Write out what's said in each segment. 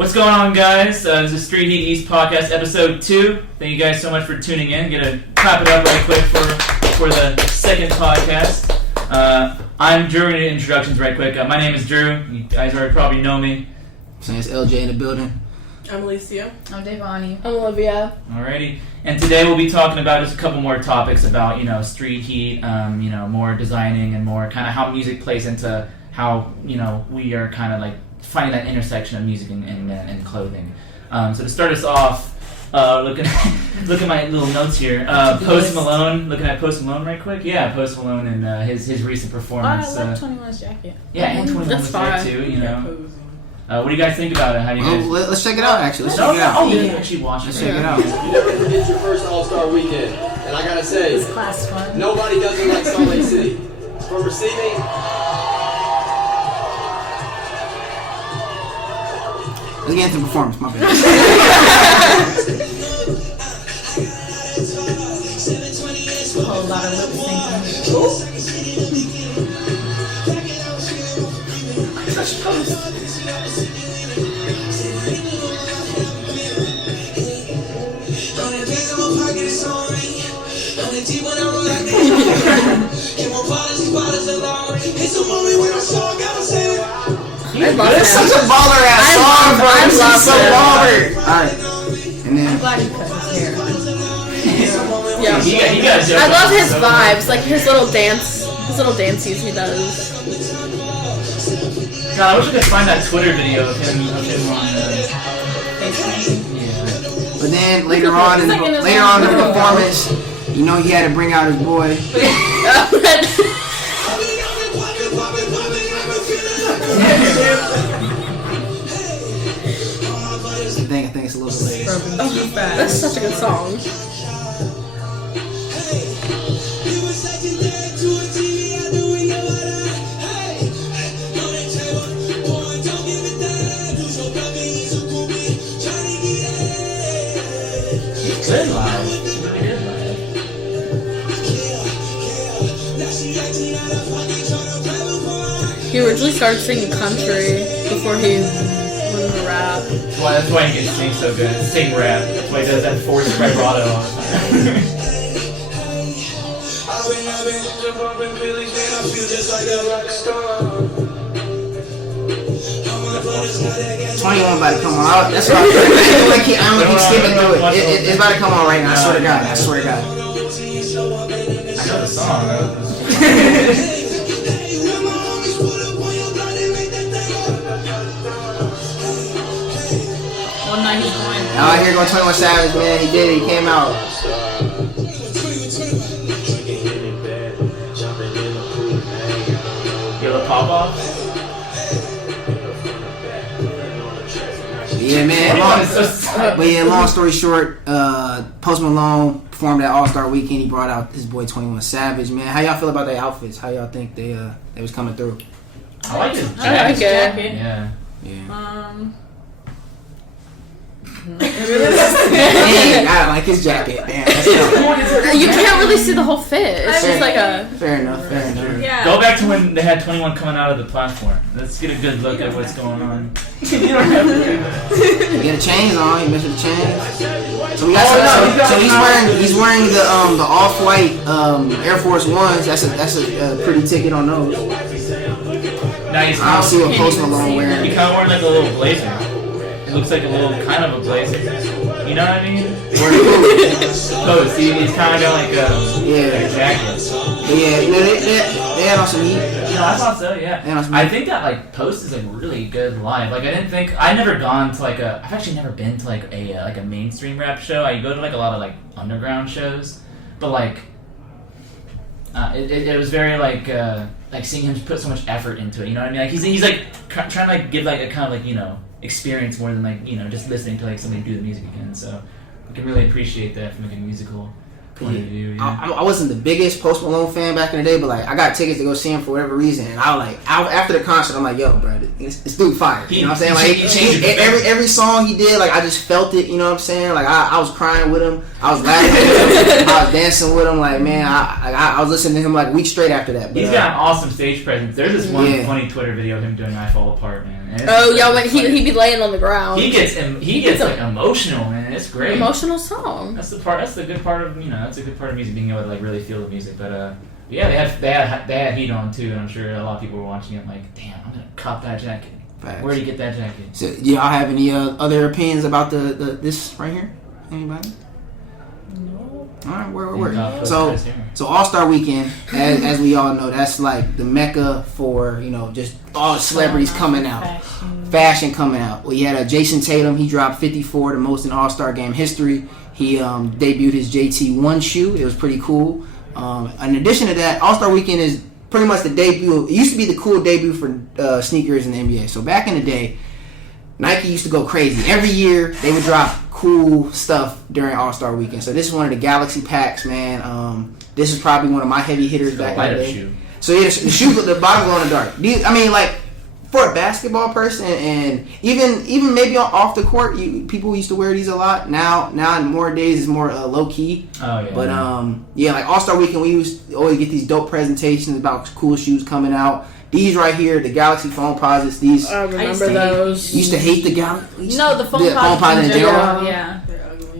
What's going on, guys? This is Street Heat East Podcast, Episode 2. Thank you guys so much for tuning in. Gonna clap it up right quick for the second podcast. I'm Drew. We're gonna do introductions right quick. My name is Drew. You guys already probably know me. So it's LJ in the building. I'm Alicia. I'm Devani. I'm Olivia. Alrighty. And today we'll be talking about just a couple more topics about, street heat, more designing and more kind of how music plays into how, we are kind of like finding that intersection of music and clothing. So to start us off, look at my little notes here. Post Malone, looking at Post Malone right quick. Yeah, Post Malone and his recent performance. I like 21's jacket. Yeah, and 21 was there too, what do you guys think about it? How do you guys? Let's check it out, actually. Let's check it out. Oh, yeah, actually watch it. Let's check it out. You never forget your first All-Star weekend. And I gotta say, It's class fun. nobody does it like Salt Lake City. From receiving, Let's get into the performance, my bad. A whole lot of lip syncing. That's such a baller ass song, bro. I love so it. baller. Alright. And then Glad he cut his hair. Yeah. He got I love his vibes, like his little dances he does. God, I wish I could find that Twitter video of him on but then later on in the performance, he had to bring out his boy. I think it's a little bit later. That's such a good song. Good live. Really good live. He originally started singing country before he went into rap. That's why he can sing so good. Sing rap. That's why he does that forced vibrato all the time. 21 about to come on. That's what I'm gonna keep skipping through it. It's about to come on right now. I swear to God. I know the song, though. One night he's going. Oh, here go 21 Savage, man. He did it. He came out. You have a pop off? Yeah, man. Long story short, Post Malone performed at All-Star Weekend. He brought out his boy 21 Savage, man. How y'all feel about their outfits? How y'all think they was coming through? I like his I like jacket. it. Yeah. Dang, I like his jacket. Damn, that's tough. You can't really see the whole fit. It's just like a. Fair enough. Yeah. Go back to when they had 21 coming out of the platform. Let's get a good look at what's going on. You don't have to do that. He got the chains on. He messed with the chains. So we got so he's wearing the off-white Air Force Ones. That's a pretty ticket on those. Now he's I don't see what Post Malone wearing. He kind of wearing like a little blazer. It looks like a little kind of a blazer. You know what I mean? Post. He's kind of got like a jacket. They had on some heat. No, I thought so. Yeah. I think that like Post is like really good live. Like I've never gone to I've actually never been to like a mainstream rap show. I go to like a lot of like underground shows, but like it was very like seeing him put so much effort into it. You know what I mean? Like he's like trying to like give like a kind of like experience more than like just listening to like somebody do the music again. So I can really appreciate that from like a musical point of view. Yeah. I wasn't the biggest Post Malone fan back in the day, but like I got tickets to go see him for whatever reason, and after the concert I'm like, yo, bro, this dude fire. You know what I'm saying? Like every song he did, like I just felt it. You know what I'm saying? Like I was crying with him, I was laughing with him, I was dancing with him. Like man, I was listening to him like weeks straight after that. But, he's got an awesome stage presence. There's this one funny Twitter video of him doing "I Fall Apart," man. man. Oh yeah, when he be laying on the ground. He gets like emotional, man. It's great. Emotional song. That's the part. That's the good part of that's a good part of music, being able to like really feel the music. But yeah, they had heat on too, and I'm sure a lot of people were watching it like, damn, I'm gonna cop that jacket. Facts. Where do you get that jacket? So, do y'all have any other opinions about the this right here? Anybody? No. All right, word. So All-Star Weekend, as we all know, that's like the mecca for just all the celebrities coming out, fashion coming out. Well, you had Jason Tatum. He dropped 54, the most in All-Star game history. He debuted his JT1 shoe. It was pretty cool. In addition to that, All-Star Weekend is pretty much the debut. It used to be the cool debut for sneakers in the NBA. So back in the day, Nike used to go crazy. Every year, they would drop cool stuff during All-Star Weekend. So this is one of the Galaxy packs, man. This is probably one of my heavy hitters back in the day. Shoe. So yeah, the shoe, the bottom glow in the dark. I mean, like, for a basketball person, and even maybe off the court, people used to wear these a lot. Now in more days, it's more low key. Oh yeah. But yeah, like All-Star Weekend, we used to always get these dope presentations about cool shoes coming out. These right here, the Galaxy foam posits. These I remember those. used to hate the Galaxy. No, the foam posits in general. Yeah.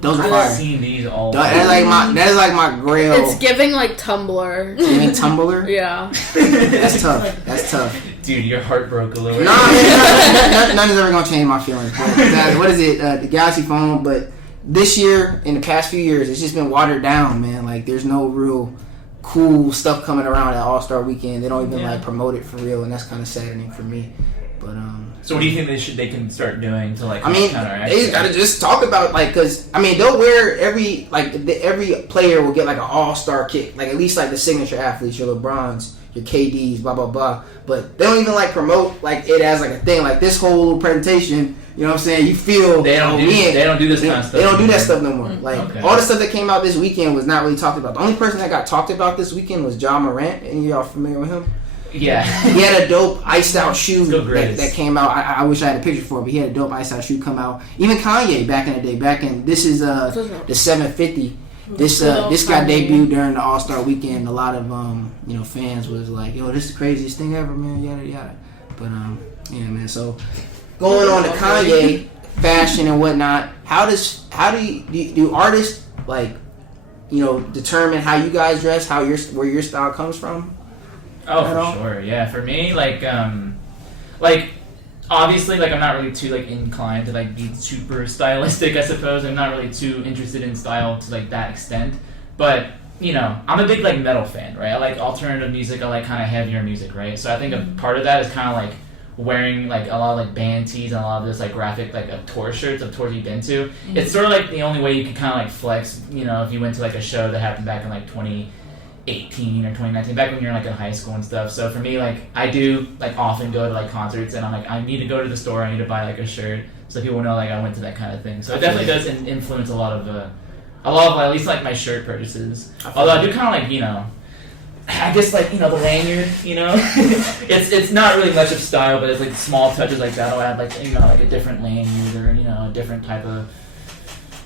Those are I've fire. seen these all. That is like my grail. It's giving like Tumblr. Giving Tumblr. Yeah. That's tough. That's tough. Dude, your heart broke a little bit. None is ever gonna change my feelings. But what is it? The Galaxy foam. But this year, in the past few years, it's just been watered down, man. Like there's no real cool stuff coming around at All-Star Weekend. They don't even like promote it for real, and that's kind of saddening for me. But so what do you think they can start doing to like? Counteract? They gotta just talk about because they'll wear every player will get like an All-Star kit, like at least like the signature athletes, your LeBrons, your KDs, blah blah blah. But they don't even like promote like it as like a thing. Like this whole little presentation, you know what I'm saying? You feel they don't do this kind of stuff. They don't do that stuff no more. Like okay. all the stuff that came out this weekend was not really talked about. The only person that got talked about this weekend was Ja Morant. Any of y'all familiar with him? Yeah. He had a dope iced out shoe that came out. I wish I had a picture for it, but he had a dope iced out shoe come out. Even Kanye back in the day. This is the 750. This got debuted during the All-Star Weekend. A lot of fans was like, yo, this is the craziest thing ever, man, yada yada. But yeah, man. So going on to Kanye fashion and whatnot, do artists like determine how you guys dress, where your style comes from? Oh, for sure. Yeah, for me, like obviously, like I'm not really too like inclined to like be super stylistic. I suppose I'm not really too interested in style to like that extent. But I'm a big like metal fan, right? I like alternative music. I like kind of heavier music, right? So I think a part of that is kind of like wearing like a lot of like band tees and a lot of this like graphic like tour shirts of tours you've been to. It's sort of like the only way you can kind of like flex. If you went to like a show that happened back in like 2018 or 2019, back when you're like in high school and stuff. So for me, like I do like often go to like concerts, and I'm like I need to go to the store. I need to buy like a shirt so people know like I went to that kind of thing. So it definitely does influence a lot of at least like my shirt purchases. Although I do kind of like I guess like the lanyard. It's not really much of style, but it's like small touches like that. I'll add like like a different lanyard or a different type of.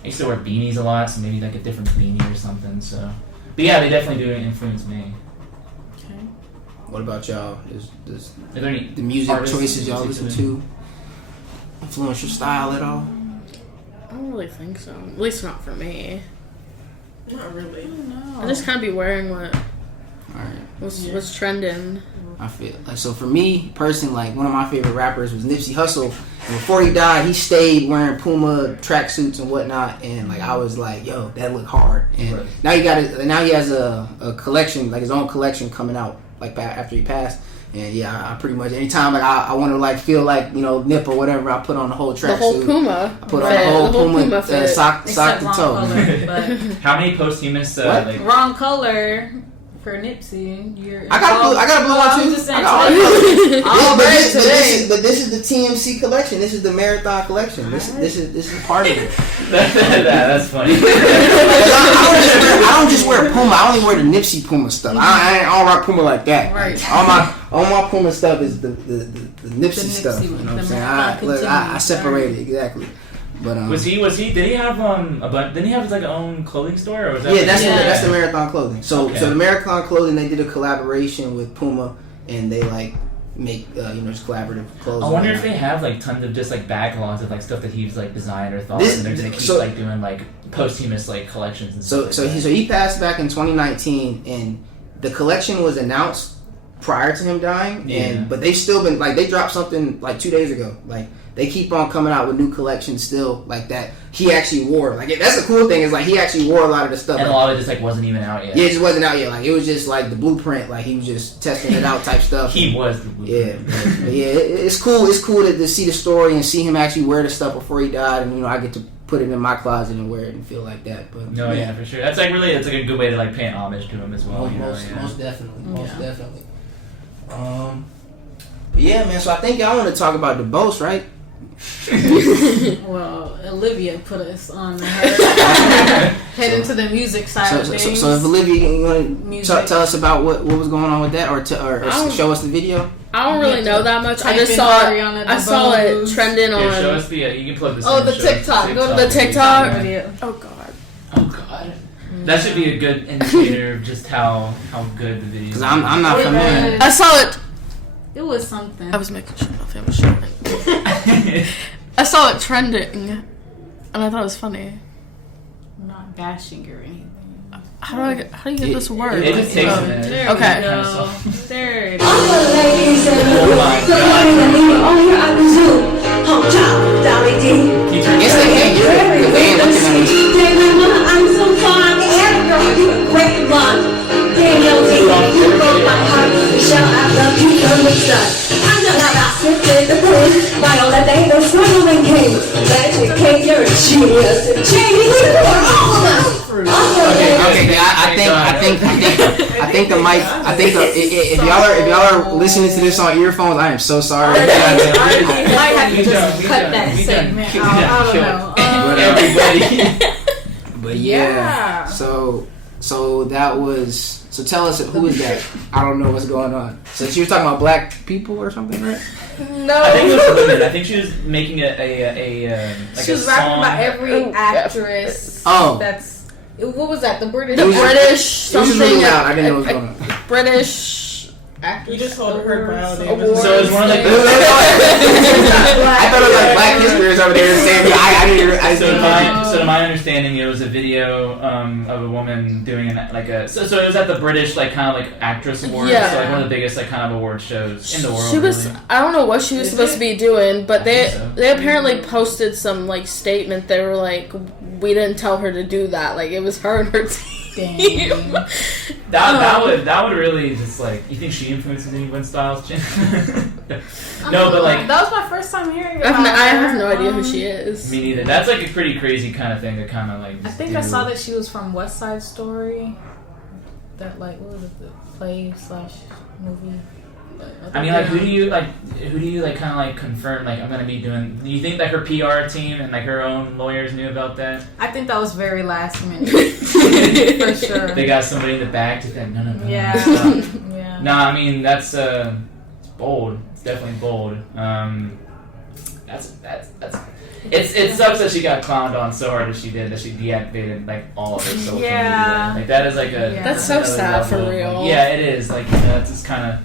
I used to wear beanies a lot, so maybe like a different beanie or something. So. But yeah, they definitely do influence me. Okay. What about y'all? Is there any the music choices y'all listen to influence your style at all? I don't really think so. At least not for me. Not really. I don't know. I just kind of be wearing what Alright. what's trending. I feel like so for me personally, like one of my favorite rappers was Nipsey Hussle. And before he died, he stayed wearing Puma tracksuits and whatnot, and like I was like, yo, that look hard. And now he has a collection, like his own collection coming out like after he passed. And yeah, I pretty much anytime like I want to like feel like Nip or whatever, I put on the whole tracksuit. The whole Puma. I put on the whole Puma sock Except to wrong toe. color, but How many posthumous like wrong color for Nipsey. I got a blue one too. I'm just saying, I got all the colors. all red today. But this is the TMC collection. This is the marathon collection. This is part of it. That's funny. I don't just wear Puma. I only wear the Nipsey Puma stuff. I don't rock Puma like that. Right. All my Puma stuff is the Nipsey stuff. You know what I'm saying? I separate it exactly. But was he? Did he have didn't he have his like own clothing store, or was that? Yeah, that's the Marathon Clothing. So okay. So the Marathon Clothing, they did a collaboration with Puma, and they like make just collaborative clothes. I wonder if they have like tons of just like backlogs of like stuff that he's like designed or thought, and they're gonna keep like doing like posthumous like collections and stuff. So he passed back in 2019, and the collection was announced prior to him dying, but they've still been like, they dropped something like 2 days ago. Like they keep on coming out with new collections still, like that he actually wore. Like that's the cool thing, is like he actually wore a lot of the stuff, and a lot of it just like wasn't even out yet. Yeah, it just wasn't out yet. Like it was just like the blueprint. Like he was just testing it out type stuff. He was the blueprint. It's cool. It's cool to see the story and see him actually wear the stuff before he died, and I get to put it in my closet and wear it and feel like that. But yeah, for sure. That's like really, it's like a good way to like pay homage to him as well. Most definitely. But yeah, man. So I think y'all want to talk about the boast, right? Well, Olivia put us on her head into the music side of things. So if Olivia, you want to tell us about what was going on with that, or show us the video? I don't really know that much. I just saw it. I saw it trending on. Show us the. You can plug this. Oh, the TikTok. Go to the TikTok. Oh God. That should be a good indicator of just how good the video is. Because I'm not familiar. I saw it. It was something. I was making sure nothing was showing. I saw it trending, and I thought it was funny. I'm not bashing or anything. How do you get this word? It just takes a minute. There Okay. we go. There it is. Oh my God. Yes, they can. The band looking at me. I'm so fine, and girl, you a great one. Daniel D, you broke my heart. Michelle, I love you from the start. I know how I sit in the room. Viola Davis, swimming king. Magic Kate, you're a genius. Jamie, you are all of us. Okay. I think the mic. I think if y'all are listening to this on earphones, I am so sorry. I might have to just cut that segment out. I don't know. Everybody. But yeah. So that was. So tell us, who is that? I don't know what's going on. So she was talking about black people or something, right? No. I think it was women. I think she was making a like she was a rapping song. about every actress. Oh. What was that? The British. The British something. It was really loud. I didn't know what was going on. British. Actress. You just told her bio name. Awards. So it was one of like. I thought it was like Black History or something. They were saying, So to my understanding, it was a video of a woman doing so it was at the British like kind of like actress awards, Yeah. so like one of the biggest like kind of award shows in the world. She was. Really. I don't know what she was supposed to be doing, but I they think so. they apparently posted some like statement. They were like, we didn't tell her to do that. Like it was her and her team. That would really just like, you think she influences anyone's styles? No, but like that was my first time hearing I about have her. no idea who she is. me neither. That's like a pretty crazy kind of thing to kind of like. I think I saw that she was from West Side Story. That like, what was it, the play / movie? I mean, like, who do you like kind of like confirm like I'm gonna be doing? Do you think that her PR team and like her own lawyers knew about that? I think that was very last minute. For sure. They got somebody in the back to think, no. Yeah. Stop. Yeah. No, I mean that's it's bold. It's definitely bold. It sucks that she got clowned on so hard as she did, that she deactivated like all of her social media. Like that is like a That's so sad for real. Yeah, it is. Like, it's just kind of.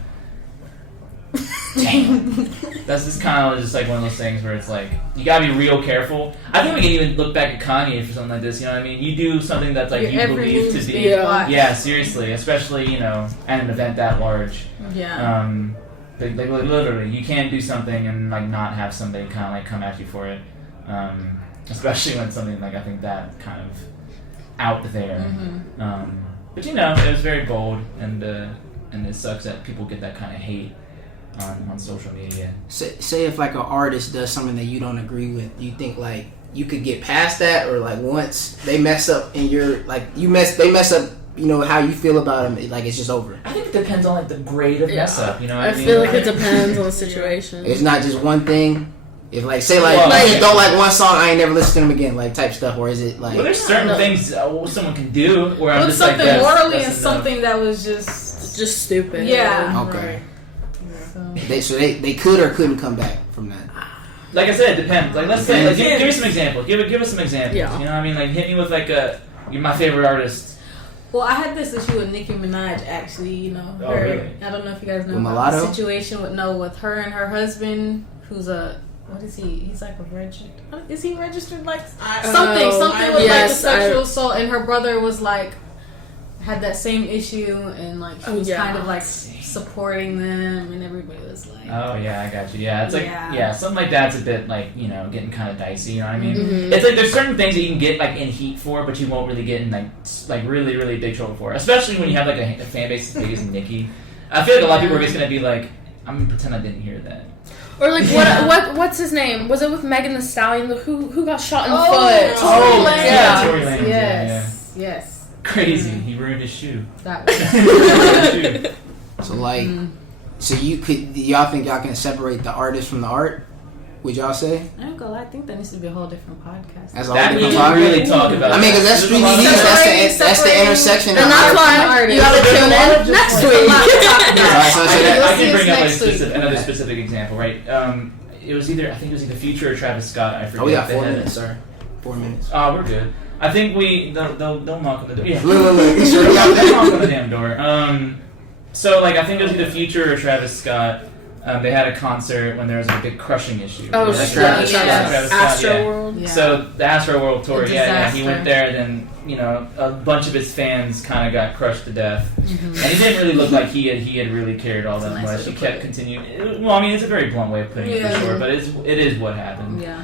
Damn. That's just kind of just like one of those things where it's like you gotta be real careful. I think we can even look back at Kanye for something like this. You know what I mean? You do something that's like you believe to be. Yeah, seriously, especially at an event that large. Yeah. Like literally, you can't do something and like not have somebody kind of like come at you for it. Especially when something like I think that kind of out there. Mm-hmm. But it was very bold, and it sucks that people get that kind of hate on social media. Say if like an artist does something that you don't agree with, do you think like you could get past that, or like once they mess up and they mess up, how you feel about them, like it's just over? I think it depends on like the grade of mess up. I feel like it depends on the situation. It's not just one thing. If like say like you don't like one song, I ain't never listen to them again, like type stuff, or is it like? Well, there's certain things someone can do where I'm just something like morally that's and something that was just stupid. Yeah. Okay. Right. So they could or couldn't come back from that. Like I said, it depends. Like let's say, like, give me some examples. Give us some examples. Yeah. You know what I mean? Like hit me with like you're my favorite artist. Well, I had this issue with Nicki Minaj, actually. You know, Oh, really? I don't know if you guys know With about Mulatto? the situation with her and her husband, who's a. What is he? He's like a registered. Is he registered like something with like a sexual assault? And her brother was like had that same issue, and like he was kind of like supporting them, and everybody was like, oh yeah, I got you. Yeah, it's like Yeah. something like that's a bit like getting kind of dicey. You know what I mean? It's like there's certain things that you can get like in heat for, but you won't really get in like really really big trouble for. Especially when you have like a fan base as big as Nicki. I feel like a lot of people are just gonna be like, I'm gonna pretend I didn't hear that. Or like what's his name? Was it with Megan Thee Stallion who got shot in the foot? Oh, yeah. Tory Lanez. Yes. Crazy. He ruined his shoe. That was So like, so y'all think y'all can separate the artist from the art? Would y'all say? I ain't gonna lie, I think that needs to be a whole different podcast. That's a That whole we different can podcast. really talk about. I mean, because that's There's a lot of- street that's the intersection. And of that's art. why you gotta tune in next week. Alright, so I can bring up next week. another specific example, right? It was either Future or Travis Scott. I forget. Oh, we got They 4 had- minutes, sir. 4 minutes. Oh, we're good. I think they'll knock on the door. Yeah. Look. They'll knock on the damn door. So like I think it was either Future or Travis Scott. They had a concert when there was a big crushing issue. Oh, Like, Travis Scott, Scott. Astro yeah. World. Yeah. So the Astro World tour, A he disaster. went there, and then a bunch of his fans kind of got crushed to death, and he didn't really look like he had really cared all that That's a nice much. way He to kept put it. continuing. Well, I mean, it's a very blunt way of putting it for sure, but it is what happened. Yeah.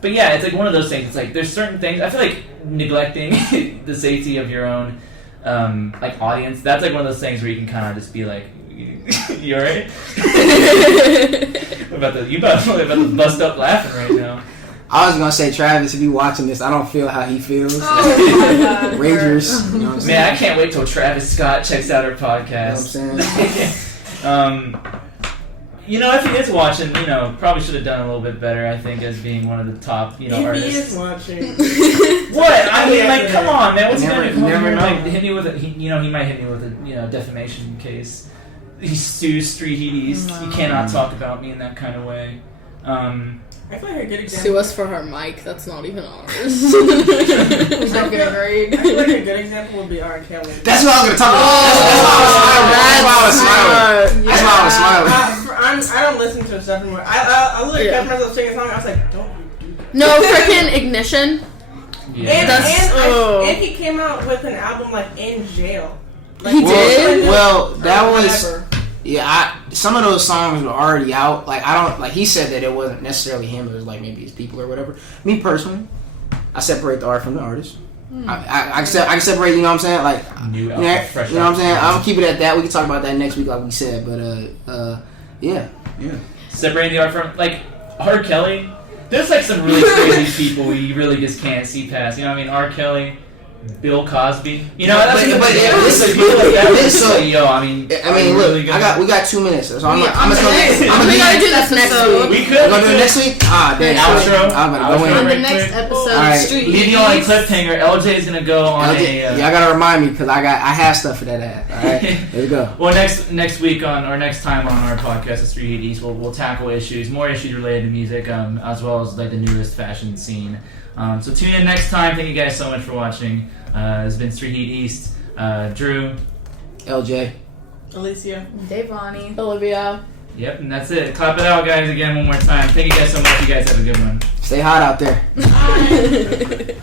But yeah, it's like one of those things. It's like there's certain things. I feel like neglecting the safety of your own like audience. That's like one of those things where you can kind of just be like, "You alright?" You about to bust up laughing right now. I was gonna say, Travis, if you watching this, I don't feel how he feels. Oh my God. Rangers, you know what I'm saying? Man, I can't wait till Travis Scott checks out our podcast. You know what I'm saying? If he is watching, probably should have done a little bit better. I think as being one of the top, If artists. he is watching. What? I mean, like, come on, man. What's he Never- gonna come never here and, know. like, hit me with a? He might hit me with a defamation case. He sues Street Heat East. You cannot talk about me in that kind of way. I feel like a good example. Sue us for her mic. That's not even ours. Who's not getting grade? I feel like a good example would be R. Kelly. That's what I was gonna talk about. That's why I was smiling. That's why I was smiling. I don't listen to stuff anymore. I literally kept myself singing a song. I was like, don't you do that. No, freaking Ignition. Yeah. And he came out with an album like in jail. Like, He did? Well, that was whatever. some of those songs were already out. Like I don't like he said that it wasn't necessarily him. It was like maybe his people or whatever. Me personally, I separate the art from the artist. I can separate. You know what I'm saying? Like New yeah, album, fresh you know what I'm saying? album. I'll keep it at that. We can talk about that next week, like we said. But yeah. Separating the art from, like, R. Kelly. There's like some really crazy people you really just can't see past. You know what I mean? R. Kelly, Bill Cosby. You know, that's But this this- people like that. this- It's so- like, yo, I mean, I mean, are look, you really gonna- we got 2 minutes, so I'm We gonna gotta do this next week. We could. We're gonna do it next week. Ah, damn. Outro. I'm gonna go Outro. in. On the Right next quick. episode All right. of Street Leave you on a East. cliffhanger. LJ is gonna go on Y'all gotta remind me because I have stuff for that ad. All right, here we go. Well, next week next time on our podcast at Street Heat East, we'll tackle more issues related to music, as well as like the newest fashion scene. So tune in next time. Thank you guys so much for watching. It's been Street Heat East. Drew. LJ. Alicia. Devani. Olivia. Yep, and that's it. Clap it out, guys, again one more time. Thank you guys so much. You guys have a good one. Stay hot out there. Bye.